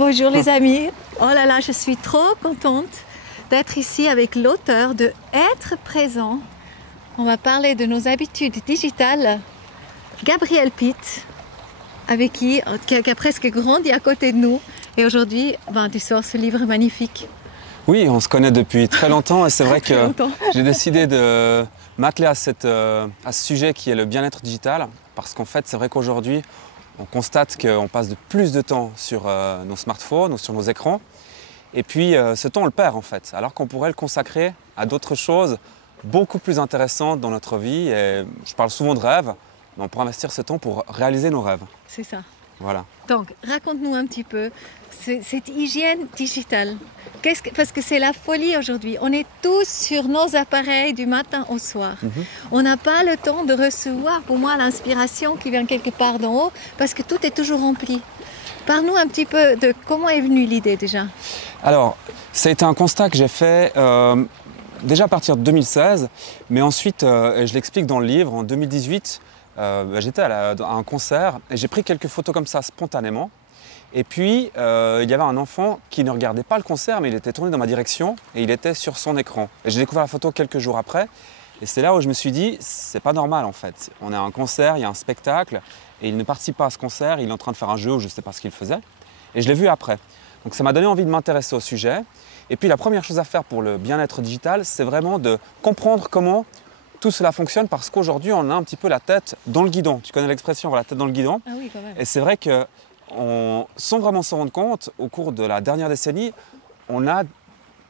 Bonjour les amis. Oh là là, je suis trop contente d'être ici avec l'auteur de Être présent. On va parler de nos habitudes digitales. Gabriel Pitt, avec qui a presque grandi à côté de nous. Et aujourd'hui, tu sors ce livre magnifique. Oui, on se connaît depuis très longtemps et c'est vrai que j'ai décidé de m'atteler à ce sujet qui est le bien-être digital. Parce qu'en fait, c'est vrai qu'aujourd'hui, on constate qu'on passe de plus de temps sur nos smartphones ou sur nos écrans. Et puis, ce temps, on le perd en fait. Alors qu'on pourrait le consacrer à d'autres choses beaucoup plus intéressantes dans notre vie. Et je parle souvent de rêves, mais on pourrait investir ce temps pour réaliser nos rêves. C'est ça. Voilà. Donc, raconte-nous un petit peu cette hygiène digitale. Parce que c'est la folie aujourd'hui. On est tous sur nos appareils du matin au soir. On n'a pas le temps de recevoir, pour moi, l'inspiration qui vient quelque part d'en haut, parce que tout est toujours rempli. Parle-nous un petit peu de comment est venue l'idée déjà. Alors, ça a été un constat que j'ai fait déjà à partir de 2016, mais ensuite, et je l'explique dans le livre, en 2018, j'étais à un concert et j'ai pris quelques photos comme ça spontanément. Et puis, il y avait un enfant qui ne regardait pas le concert, mais il était tourné dans ma direction et il était sur son écran. Et j'ai découvert la photo quelques jours après. Et c'est là où je me suis dit, c'est pas normal en fait. On est à un concert, il y a un spectacle, et il ne participe pas à ce concert, il est en train de faire un jeu ou je ne sais pas ce qu'il faisait. Et je l'ai vu après. Donc ça m'a donné envie de m'intéresser au sujet. Et puis la première chose à faire pour le bien-être digital, c'est vraiment de comprendre comment tout cela fonctionne, parce qu'aujourd'hui, on a un petit peu la tête dans le guidon. Tu connais l'expression, avoir la tête dans le guidon? Ah oui, quand même. Et c'est vrai que sans vraiment s'en rendre compte, au cours de la dernière décennie, on a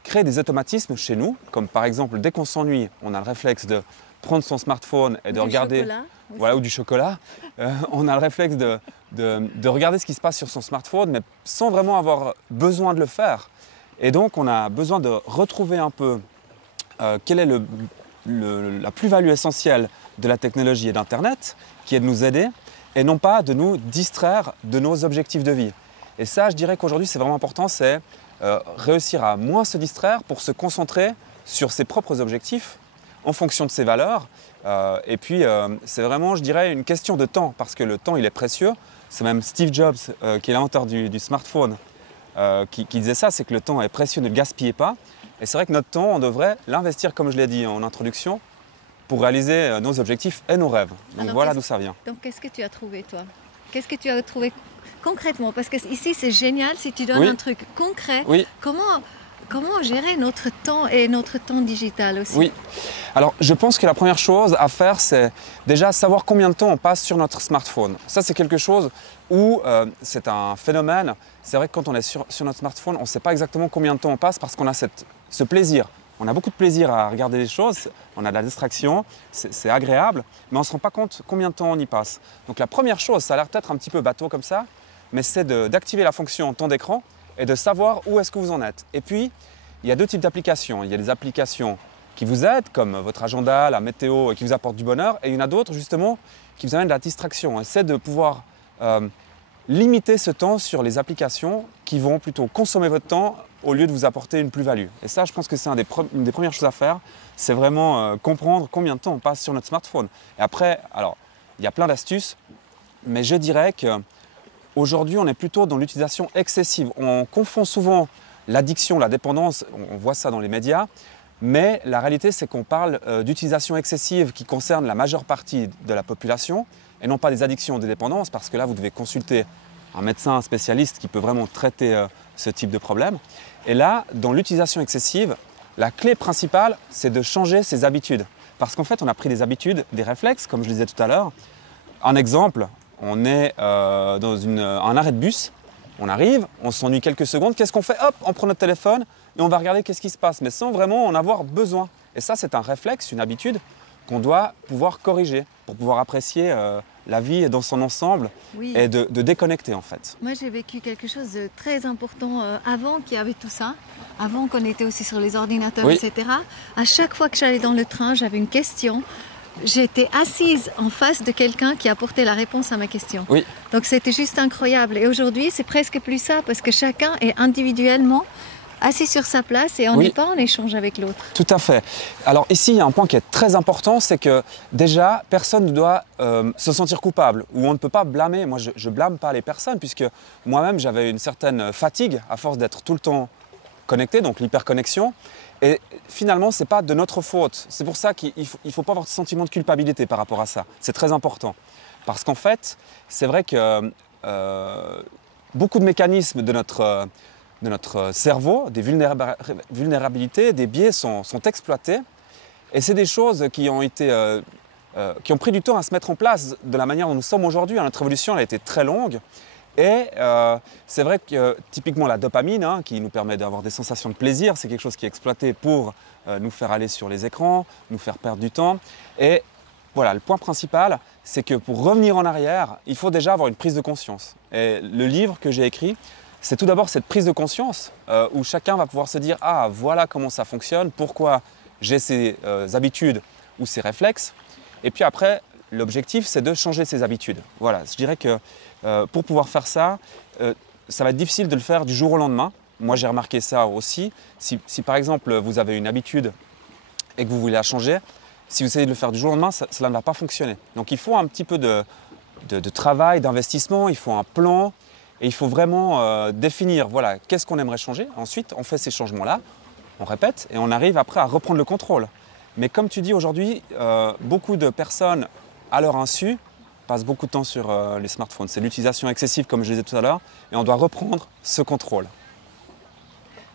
créé des automatismes chez nous, comme par exemple, dès qu'on s'ennuie, on a le réflexe de prendre son smartphone et de regarder, voilà, ou du chocolat. On a le réflexe de regarder ce qui se passe sur son smartphone, mais sans vraiment avoir besoin de le faire. Et donc, on a besoin de retrouver un peu quelle est la plus-value essentielle de la technologie et d'Internet, qui est de nous aider, et non pas de nous distraire de nos objectifs de vie. Et ça, je dirais qu'aujourd'hui, c'est vraiment important, c'est réussir à moins se distraire pour se concentrer sur ses propres objectifs en fonction de ses valeurs. Et puis, c'est vraiment, je dirais, une question de temps, parce que le temps, il est précieux. C'est même Steve Jobs, qui est l'inventeur du smartphone, qui disait ça, c'est que le temps est précieux, ne le gaspillez pas. Et c'est vrai que notre temps, on devrait l'investir, comme je l'ai dit en introduction, pour réaliser nos objectifs et nos rêves. Donc alors, voilà d'où ça vient. Donc qu'est-ce que tu as trouvé toi? Qu'est-ce que tu as trouvé concrètement? Parce que ici c'est génial si tu donnes un truc concret. Oui. Comment gérer notre temps et notre temps digital aussi? Oui. Alors je pense que la première chose à faire, c'est déjà savoir combien de temps on passe sur notre smartphone. Ça c'est quelque chose où c'est un phénomène. C'est vrai que quand on est sur notre smartphone, on ne sait pas exactement combien de temps on passe, parce qu'on a ce plaisir. On a beaucoup de plaisir à regarder les choses, on a de la distraction, c'est agréable, mais on ne se rend pas compte combien de temps on y passe. Donc la première chose, ça a l'air peut-être un petit peu bateau comme ça, mais c'est d'activer la fonction temps d'écran et de savoir où est-ce que vous en êtes. Et puis, il y a deux types d'applications. Il y a des applications qui vous aident, comme votre agenda, la météo, et qui vous apportent du bonheur, et il y en a d'autres justement qui vous amènent de la distraction. Et c'est de pouvoir limiter ce temps sur les applications qui vont plutôt consommer votre temps au lieu de vous apporter une plus-value. Et ça, je pense que c'est une des premières choses à faire, c'est vraiment comprendre combien de temps on passe sur notre smartphone. Et après, alors, il y a plein d'astuces, mais je dirais qu'aujourd'hui, on est plutôt dans l'utilisation excessive. On confond souvent l'addiction, la dépendance, on voit ça dans les médias, mais la réalité, c'est qu'on parle d'utilisation excessive qui concerne la majeure partie de la population, et non pas des addictions ou des dépendances, parce que là, vous devez consulter un médecin, un spécialiste qui peut vraiment traiter ce type de problème. Et là, dans l'utilisation excessive, la clé principale, c'est de changer ses habitudes. Parce qu'en fait, on a pris des habitudes, des réflexes, comme je le disais tout à l'heure. Un exemple, on est dans un arrêt de bus, on arrive, on s'ennuie quelques secondes, qu'est-ce qu'on fait? Hop, on prend notre téléphone et on va regarder qu'est-ce qui se passe, mais sans vraiment en avoir besoin. Et ça, c'est un réflexe, une habitude qu'on doit pouvoir corriger pour pouvoir apprécier la vie dans son ensemble, et de déconnecter en fait. Moi j'ai vécu quelque chose de très important avant qu'il y avait tout ça, avant qu'on était aussi sur les ordinateurs, etc. À chaque fois que j'allais dans le train, j'avais une question. J'étais assise en face de quelqu'un qui apportait la réponse à ma question. Donc c'était juste incroyable. Et aujourd'hui, c'est presque plus ça, parce que chacun est individuellement assis sur sa place et on Oui. n'est pas en échange avec l'autre. Tout à fait. Alors ici, il y a un point qui est très important, c'est que déjà, personne ne doit se sentir coupable ou on ne peut pas blâmer. Moi, je ne blâme pas les personnes puisque moi-même, j'avais une certaine fatigue à force d'être tout le temps connecté, donc l'hyperconnexion. Et finalement, ce n'est pas de notre faute. C'est pour ça qu'il ne faut pas avoir de sentiment de culpabilité par rapport à ça. C'est très important. Parce qu'en fait, c'est vrai que beaucoup de mécanismes de notre cerveau, des vulnérabilités, des biais sont exploités. Et c'est des choses qui ont pris du temps à se mettre en place de la manière dont nous sommes aujourd'hui. Notre évolution elle a été très longue. Et c'est vrai que typiquement la dopamine, hein, qui nous permet d'avoir des sensations de plaisir, c'est quelque chose qui est exploité pour nous faire aller sur les écrans, nous faire perdre du temps. Et voilà, le point principal, c'est que pour revenir en arrière, il faut déjà avoir une prise de conscience. Et le livre que j'ai écrit, c'est tout d'abord cette prise de conscience où chacun va pouvoir se dire « Ah, voilà comment ça fonctionne, pourquoi j'ai ces habitudes ou ces réflexes. » Et puis après, l'objectif, c'est de changer ses habitudes. Voilà, je dirais que pour pouvoir faire ça, ça va être difficile de le faire du jour au lendemain. Moi, j'ai remarqué ça aussi. Si par exemple, vous avez une habitude et que vous voulez la changer, si vous essayez de le faire du jour au lendemain, cela ne va pas fonctionner. Donc il faut un petit peu de travail, d'investissement, il faut un plan et il faut vraiment définir voilà, qu'est-ce qu'on aimerait changer. Ensuite, on fait ces changements-là, on répète et on arrive après à reprendre le contrôle. Mais comme tu dis aujourd'hui, beaucoup de personnes, à leur insu, passent beaucoup de temps sur les smartphones. C'est l'utilisation excessive, comme je disais tout à l'heure, et on doit reprendre ce contrôle.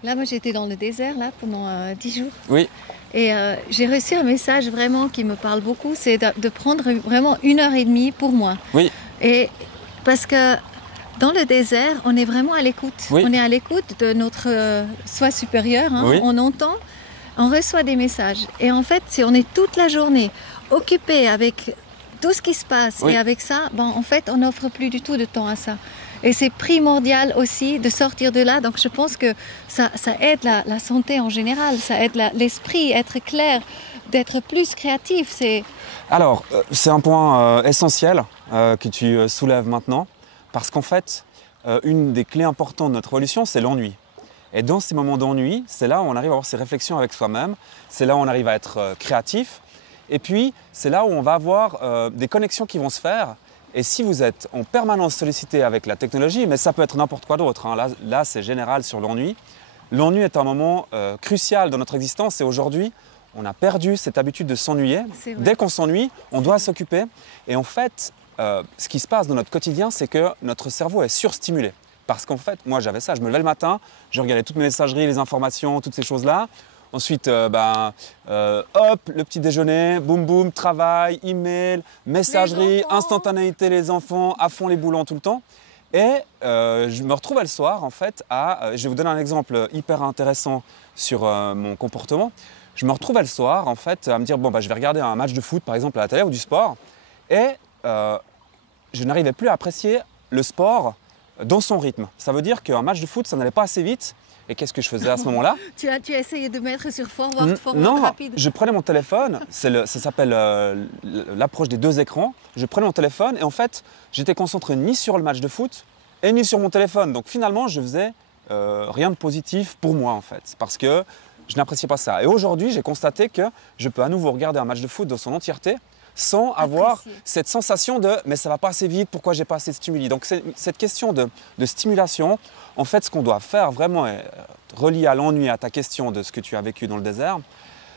Là, moi, j'étais dans le désert là, pendant 10 jours. Oui. Et j'ai reçu un message vraiment qui me parle beaucoup, c'est de prendre vraiment 1h30 pour moi. Oui. Et parce que dans le désert, on est vraiment à l'écoute. Oui. On est à l'écoute de notre soi supérieur. Hein. Oui. On entend, on reçoit des messages. Et en fait, si on est toute la journée occupé avec tout ce qui se passe Oui. et avec ça, ben, en fait, on n'offre plus du tout de temps à ça. Et c'est primordial aussi de sortir de là. Donc je pense que ça aide la santé en général, ça aide l'esprit, être clair, d'être plus créatif. Alors, c'est un point essentiel que tu soulèves maintenant, parce qu'en fait, une des clés importantes de notre évolution, c'est l'ennui. Et dans ces moments d'ennui, c'est là où on arrive à avoir ces réflexions avec soi-même, c'est là où on arrive à être créatif, et puis c'est là où on va avoir des connexions qui vont se faire. Et si vous êtes en permanence sollicité avec la technologie, mais ça peut être n'importe quoi d'autre, hein, là c'est général sur l'ennui. L'ennui est un moment crucial dans notre existence et aujourd'hui, on a perdu cette habitude de s'ennuyer. Dès qu'on s'ennuie, on doit s'occuper. Et en fait, ce qui se passe dans notre quotidien, c'est que notre cerveau est surstimulé. Parce qu'en fait, moi j'avais ça, je me levais le matin, je regardais toutes mes messageries, les informations, toutes ces choses-là. Ensuite, hop, le petit déjeuner, boum boum, travail, email, messagerie, instantanéité, les enfants, à fond les boulons tout le temps. Et je me retrouvais le soir, en fait, je vais vous donner un exemple hyper intéressant sur mon comportement. Je me retrouvais le soir, en fait, à me dire, bon, bah, je vais regarder un match de foot, par exemple, à la télé ou du sport. Et je n'arrivais plus à apprécier le sport dans son rythme. Ça veut dire qu'un match de foot, ça n'allait pas assez vite. Et qu'est-ce que je faisais à ce moment-là? Tu as essayé de mettre sur forward non, rapide. Je prenais mon téléphone, ça s'appelle l'approche des 2 écrans. Je prenais mon téléphone et en fait, j'étais concentré ni sur le match de foot et ni sur mon téléphone. Donc finalement, je faisais rien de positif pour moi en fait, parce que je n'appréciais pas ça. Et aujourd'hui, j'ai constaté que je peux à nouveau regarder un match de foot dans son entièreté sans avoir cette sensation de « mais ça va pas assez vite, pourquoi j'ai pas assez de stimuli ?» Donc cette question de stimulation, en fait, ce qu'on doit faire vraiment, relié à l'ennui, à ta question de ce que tu as vécu dans le désert,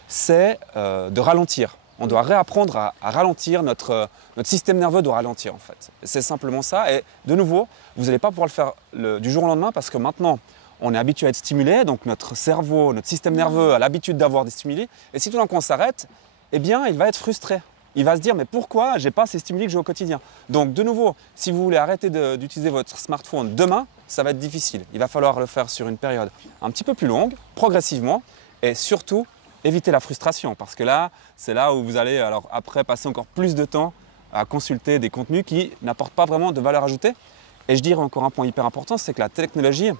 c'est de ralentir. On doit réapprendre à ralentir, notre système nerveux doit ralentir en fait. C'est simplement ça. Et de nouveau, vous n'allez pas pouvoir le faire du jour au lendemain parce que maintenant, on est habitué à être stimulé, donc notre cerveau, notre système nerveux a l'habitude d'avoir des stimuli. Et si tout d'un coup on s'arrête, eh bien, il va être frustré. Il va se dire, mais pourquoi je n'ai pas ces stimuli que j'ai au quotidien? Donc, de nouveau, si vous voulez arrêter d'utiliser votre smartphone demain, ça va être difficile. Il va falloir le faire sur une période un petit peu plus longue, progressivement, et surtout, éviter la frustration. Parce que là, c'est là où vous allez, alors, après, passer encore plus de temps à consulter des contenus qui n'apportent pas vraiment de valeur ajoutée. Et je dirais encore un point hyper important, c'est que la technologie,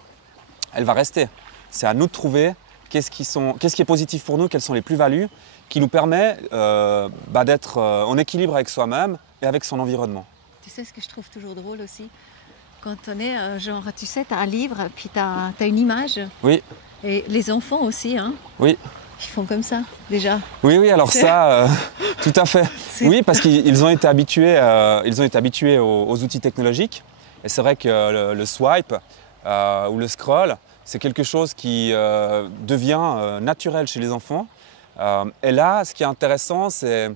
elle va rester. C'est à nous de trouver qu'est-ce qui est positif pour nous, quelles sont les plus-values, qui nous permet d'être en équilibre avec soi-même et avec son environnement. Tu sais ce que je trouve toujours drôle aussi? Quand on est genre, tu sais, tu as un livre, puis tu as une image. Oui. Et les enfants aussi, hein, Oui. ils font comme ça, déjà. Oui, oui, alors ça, tout à fait. Oui, parce qu'ils ont été habitués, aux outils technologiques. Et c'est vrai que le swipe ou le scroll, c'est quelque chose qui devient naturel chez les enfants. Et là, ce qui est intéressant, c'est,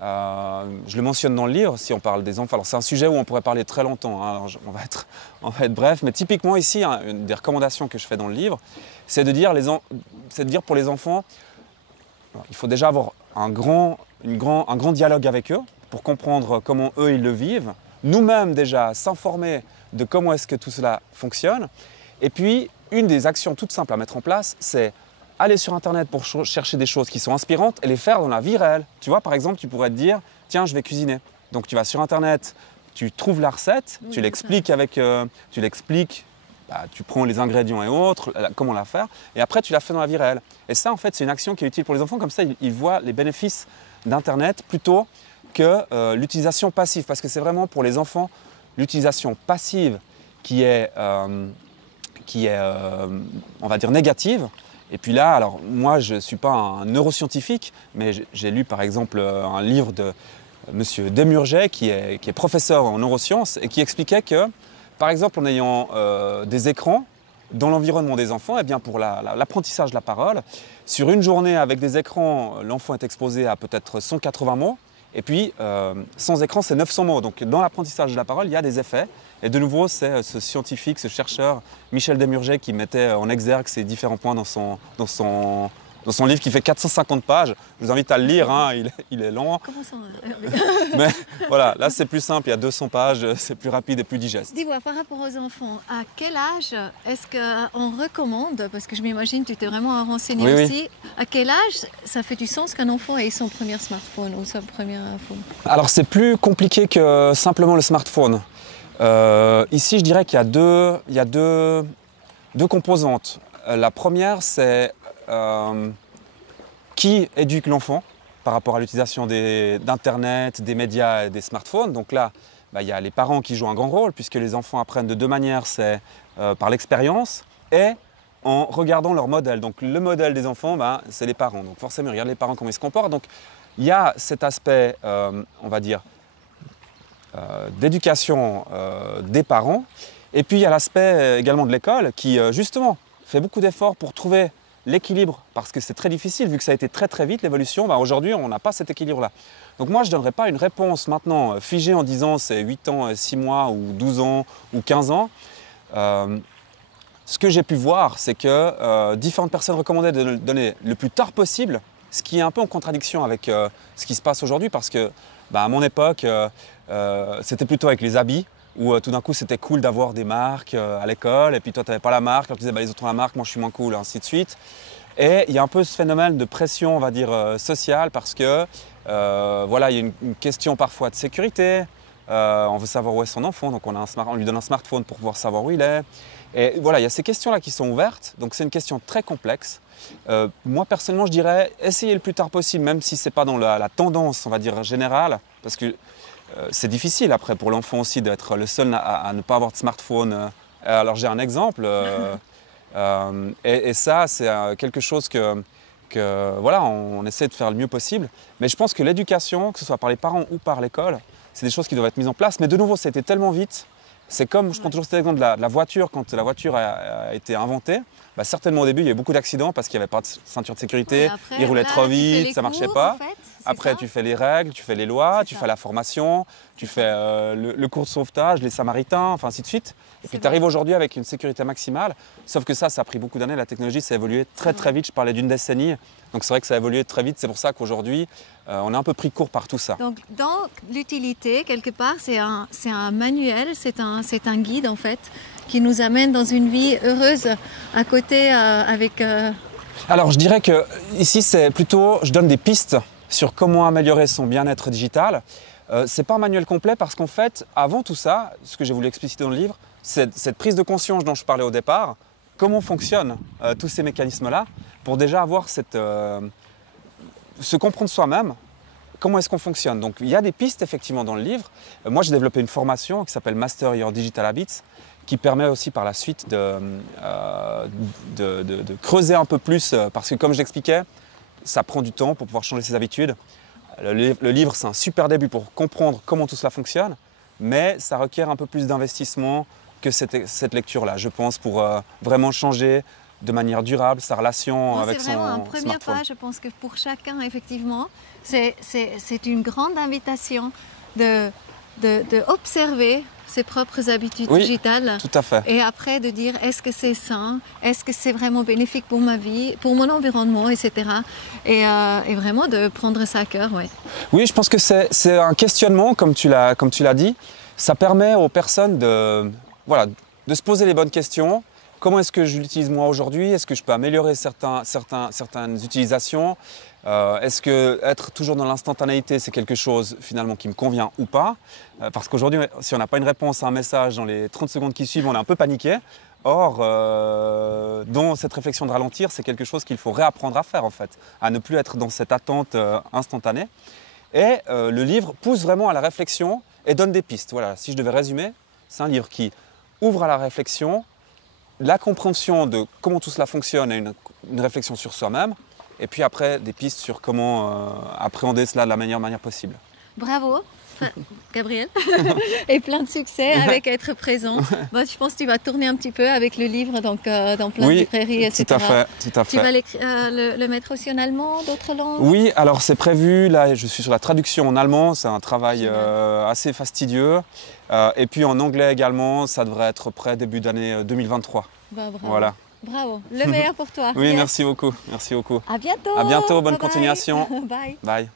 je le mentionne dans le livre, si on parle des enfants, alors c'est un sujet où on pourrait parler très longtemps, hein, alors on va être bref, mais typiquement ici, hein, une des recommandations que je fais dans le livre, c'est de dire pour les enfants, il faut déjà avoir un grand dialogue avec eux pour comprendre comment eux ils le vivent. Nous-mêmes déjà s'informer de comment est-ce que tout cela fonctionne. Et puis, une des actions toutes simples à mettre en place, c'est aller sur Internet pour chercher des choses qui sont inspirantes et les faire dans la vie réelle. Tu vois, par exemple, tu pourrais te dire, tiens, je vais cuisiner. Donc tu vas sur Internet, tu trouves la recette, Oui, tu l'expliques tu prends les ingrédients et autres, comment la faire, et après tu la fais dans la vie réelle. Et ça, en fait, c'est une action qui est utile pour les enfants, comme ça, ils voient les bénéfices d'Internet plutôt que l'utilisation passive, parce que c'est vraiment pour les enfants l'utilisation passive qui est, on va dire, négative. Et puis là, alors moi, je ne suis pas un neuroscientifique, mais j'ai lu par exemple un livre de Monsieur Demurger, qui est professeur en neurosciences, et qui expliquait que, par exemple, en ayant des écrans dans l'environnement des enfants, eh bien pour l'apprentissage de la parole, sur une journée avec des écrans, l'enfant est exposé à peut-être 180 mots, et puis sans écran, c'est 900 mots. Donc dans l'apprentissage de la parole, il y a des effets. Et de nouveau, c'est ce scientifique, ce chercheur, Michel Demurger, qui mettait en exergue ces différents points dans son livre qui fait 450 pages. Je vous invite à le lire, hein, il est long. Comment ça? Mais voilà, là c'est plus simple, il y a 200 pages, c'est plus rapide et plus digeste. Dis-moi, par rapport aux enfants, à quel âge est-ce qu'on recommande, parce que je m'imagine que tu t'es vraiment renseigné Oui, aussi, à quel âge ça fait du sens qu'un enfant ait son premier smartphone ou sa première phone? Alors c'est plus compliqué que simplement le smartphone. Ici je dirais qu'il y a deux composantes. La première c'est qui éduque l'enfant par rapport à l'utilisation d'Internet, des médias et des smartphones. Donc là, il y a les parents qui jouent un grand rôle, puisque les enfants apprennent de deux manières, c'est par l'expérience et en regardant leur modèle. Donc le modèle des enfants, c'est les parents. Donc forcément, regarde les parents comment ils se comportent. Donc il y a cet aspect, on va dire, d'éducation des parents. Et puis il y a l'aspect également de l'école qui, justement, fait beaucoup d'efforts pour trouver l'équilibre, parce que c'est très difficile, vu que ça a été très très vite l'évolution, aujourd'hui on n'a pas cet équilibre-là. Donc moi je ne donnerais pas une réponse maintenant figée en disant c'est 8 ans, 6 mois, ou 12 ans, ou 15 ans. Ce que j'ai pu voir, c'est que différentes personnes recommandaient de le donner le plus tard possible, ce qui est un peu en contradiction avec ce qui se passe aujourd'hui, parce que à mon époque, c'était plutôt avec les habits, où tout d'un coup c'était cool d'avoir des marques à l'école, et puis toi tu n'avais pas la marque, alors tu disais les autres ont la marque, moi je suis moins cool, ainsi de suite. Et il y a un peu ce phénomène de pression, on va dire, sociale, parce que voilà, il y a une question parfois de sécurité, on veut savoir où est son enfant, donc on lui donne un smartphone pour pouvoir savoir où il est. Et voilà, il y a ces questions-là qui sont ouvertes, donc c'est une question très complexe. Moi personnellement je dirais essayez le plus tard possible, même si ce n'est pas dans la tendance, on va dire, générale, parce que c'est difficile après pour l'enfant aussi d'être le seul à ne pas avoir de smartphone. Alors j'ai un exemple, et ça c'est quelque chose que voilà, on essaie de faire le mieux possible. Mais je pense que l'éducation, que ce soit par les parents ou par l'école, c'est des choses qui doivent être mises en place. Mais de nouveau, ça a été tellement vite. C'est comme, je prends toujours cet exemple de la voiture, quand la voiture a été inventée, certainement au début il y a eu beaucoup d'accidents parce qu'il n'y avait pas de ceinture de sécurité, il roulait trop vite, ça ne marchait pas. En fait, après tu fais les règles, tu fais les lois, tu fais la formation, tu fais le cours de sauvetage, les samaritains, enfin ainsi de suite. Et puis tu arrives aujourd'hui avec une sécurité maximale, sauf que ça a pris beaucoup d'années, la technologie s'est évoluée très très vite, je parlais d'une décennie, donc c'est vrai que ça a évolué très vite, c'est pour ça qu'aujourd'hui on est un peu pris court par tout ça. Donc dans l'utilité, quelque part, c'est un manuel, c'est un guide en fait, qui nous amène dans une vie heureuse à côté avec... Alors je dirais que ici c'est plutôt, je donne des pistes sur comment améliorer son bien-être digital. C'est pas un manuel complet parce qu'en fait, avant tout ça, ce que j'ai voulu expliciter dans le livre, c'est cette prise de conscience dont je parlais au départ, comment fonctionnent tous ces mécanismes-là, pour déjà avoir se comprendre soi-même, comment est-ce qu'on fonctionne. Donc il y a des pistes effectivement dans le livre. Moi j'ai développé une formation qui s'appelle Master Your Digital Habits, qui permet aussi par la suite de creuser un peu plus, parce que comme je l'expliquais, ça prend du temps pour pouvoir changer ses habitudes. Le livre, c'est un super début pour comprendre comment tout cela fonctionne, mais ça requiert un peu plus d'investissement que cette lecture-là, je pense, pour vraiment changer de manière durable sa relation avec son smartphone. C'est vraiment un premier pas, je pense que pour chacun, effectivement, c'est une grande invitation de observer ses propres habitudes digitales. Tout à fait. Et après de dire est-ce que c'est sain, est-ce que c'est vraiment bénéfique pour ma vie, pour mon environnement, etc. Et vraiment de prendre ça à cœur. Ouais. Oui, je pense que c'est un questionnement, comme tu l'as dit. Ça permet aux personnes de se poser les bonnes questions. Comment est-ce que je l'utilise moi aujourd'hui? Est-ce que je peux améliorer certaines utilisations? Est-ce que être toujours dans l'instantanéité, c'est quelque chose finalement qui me convient ou pas? Parce qu'aujourd'hui, si on n'a pas une réponse à un message dans les 30 secondes qui suivent, on est un peu paniqué. Or, dans cette réflexion de ralentir, c'est quelque chose qu'il faut réapprendre à faire en fait, à ne plus être dans cette attente instantanée. Et le livre pousse vraiment à la réflexion et donne des pistes. Voilà, si je devais résumer, c'est un livre qui ouvre à la réflexion, la compréhension de comment tout cela fonctionne et une réflexion sur soi-même, et puis après des pistes sur comment appréhender cela de la meilleure manière possible. Bravo Gabriel et plein de succès avec être présent. Moi, je pense que tu vas tourner un petit peu avec le livre donc, dans plein de librairies, etc. Tout à fait. Tu vas le mettre aussi en allemand, d'autres langues? Oui, alors c'est prévu, là je suis sur la traduction en allemand, c'est un travail assez fastidieux. Et puis en anglais également, ça devrait être prêt début d'année 2023. Bravo. Voilà. Bravo, le meilleur pour toi. Oui, merci beaucoup. Merci beaucoup. À bientôt. À bientôt, bonne continuation. Bye. Bye.